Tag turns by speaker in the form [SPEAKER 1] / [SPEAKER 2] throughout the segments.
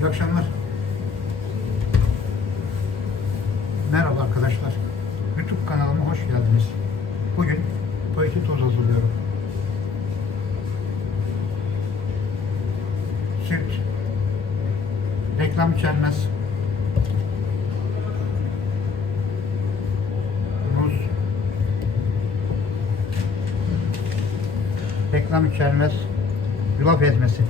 [SPEAKER 1] İyi akşamlar. Merhaba arkadaşlar. YouTube kanalıma hoş geldiniz. Bugün poeti toz hazırlıyorum. Süt, reklam içermez, muz, reklam içermez, yulaf ezmesi.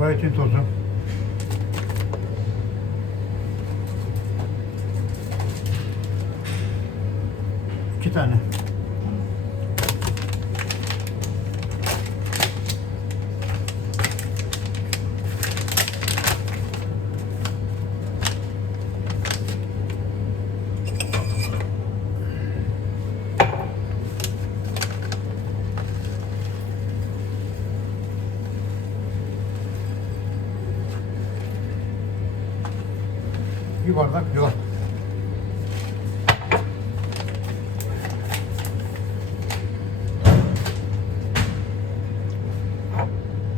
[SPEAKER 1] Poetin tozu. İki tane. Bir bardak yulaf.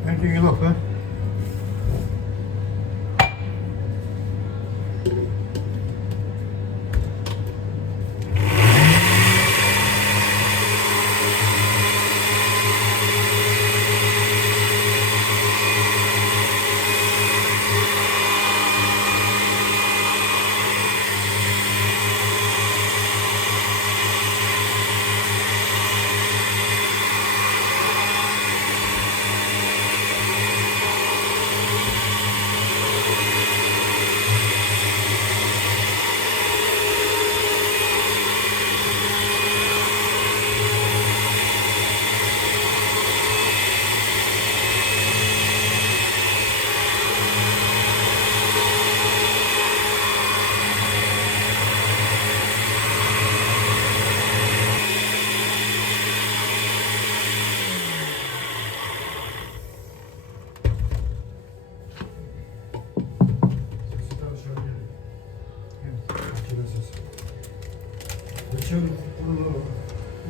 [SPEAKER 1] Önce yulafı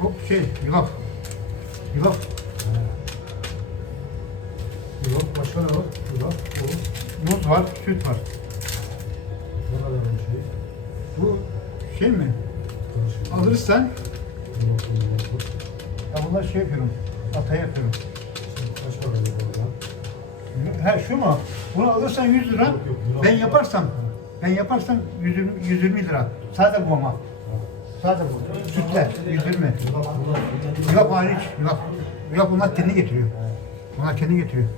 [SPEAKER 1] bu şey yulaf. Yulaf.
[SPEAKER 2] Yok başka ne var? Yulaf, bu.
[SPEAKER 1] Muz var, süt var.
[SPEAKER 2] Ne kadar bir şey?
[SPEAKER 1] Bu şey mi?
[SPEAKER 2] Karışık.
[SPEAKER 1] Alırsan
[SPEAKER 2] Yulaf, yulaf, yulaf.
[SPEAKER 1] ya bunlar şey yapıyorum. Ata yapıyorum.
[SPEAKER 2] Kaç para veriyor oradan?
[SPEAKER 1] Ha şu mu? Bunu alırsan 100 lira.
[SPEAKER 2] Yok, yok, yulaf.
[SPEAKER 1] Ben yaparsam ben yaparsam 120, 120 lira. Sade bu ama. Sade bu. Sütle 120.
[SPEAKER 2] Yulaf,
[SPEAKER 1] hariç. Yulaf. Yulaf bunlar kendi getiriyor. Bunlar kendi getiriyor.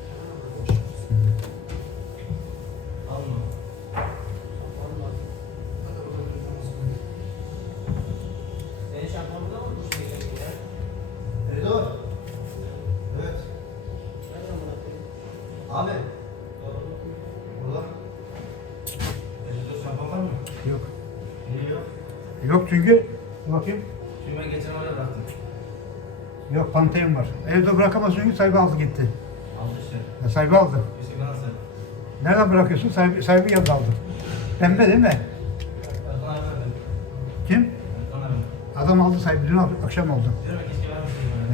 [SPEAKER 3] Abi. Burada. Eridor şampuan var mı?
[SPEAKER 1] Yok.
[SPEAKER 3] Niye yok?
[SPEAKER 1] Yok çünkü bakayım.
[SPEAKER 3] Şimdi ben geçen oraya bıraktım.
[SPEAKER 1] Yok panteon var. Evde bırakamazsın çünkü sahibi aldı gitti.
[SPEAKER 3] Aldı işte.
[SPEAKER 1] Ya sahibi aldı.
[SPEAKER 3] Şey bana sen.
[SPEAKER 1] Nereden bırakıyorsun? Sahibi, sahibi yazdı aldı. Pembe değil mi?
[SPEAKER 3] Erkan abi.
[SPEAKER 1] Kim?
[SPEAKER 3] Erkan abi.
[SPEAKER 1] Adam aldı sahibi. Dün akşam
[SPEAKER 3] keşke bana.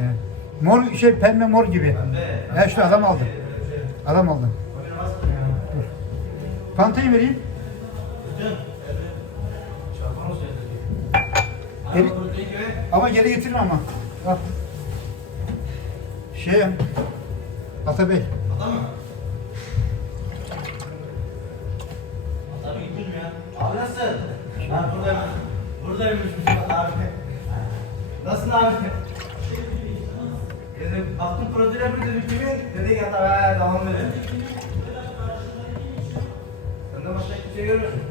[SPEAKER 1] Ee, mor şey pembe mor gibi.
[SPEAKER 3] Pembe.
[SPEAKER 1] Ya işte adam aldı.
[SPEAKER 3] Şey, şey.
[SPEAKER 1] Adam aldı. Panteyi vereyim.
[SPEAKER 3] Bütün.
[SPEAKER 1] Geri- Ama geri getirme ama. Bak. Şey Atabey.
[SPEAKER 3] Adam mı? Adam gittin mi ya? Abi nasıl? Ben buradayım. Buradaymışım abi. Nasılsın abi? Dedim, baktım projeler bir dedim kimin? Dedi ki hatta be tamam dedi. Sen de başka şey görmüyorsun.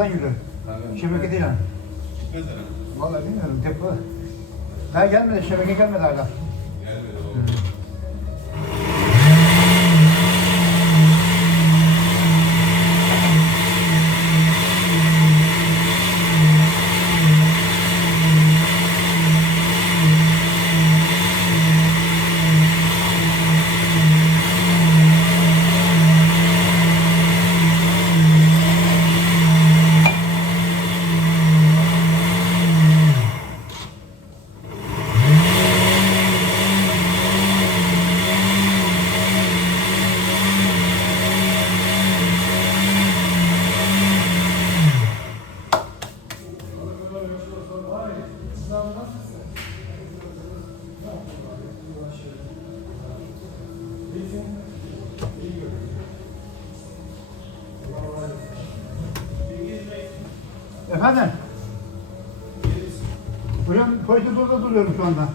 [SPEAKER 1] Depodan yürüyor. Şebeke değil.
[SPEAKER 4] Gitmez herhalde.
[SPEAKER 1] Vallahi bilmiyorum depo. Daha gelmedi şebeke gelmedi hala.
[SPEAKER 4] Gelmedi o.
[SPEAKER 1] Efendim? Hocam polise orada duruyorum şu anda.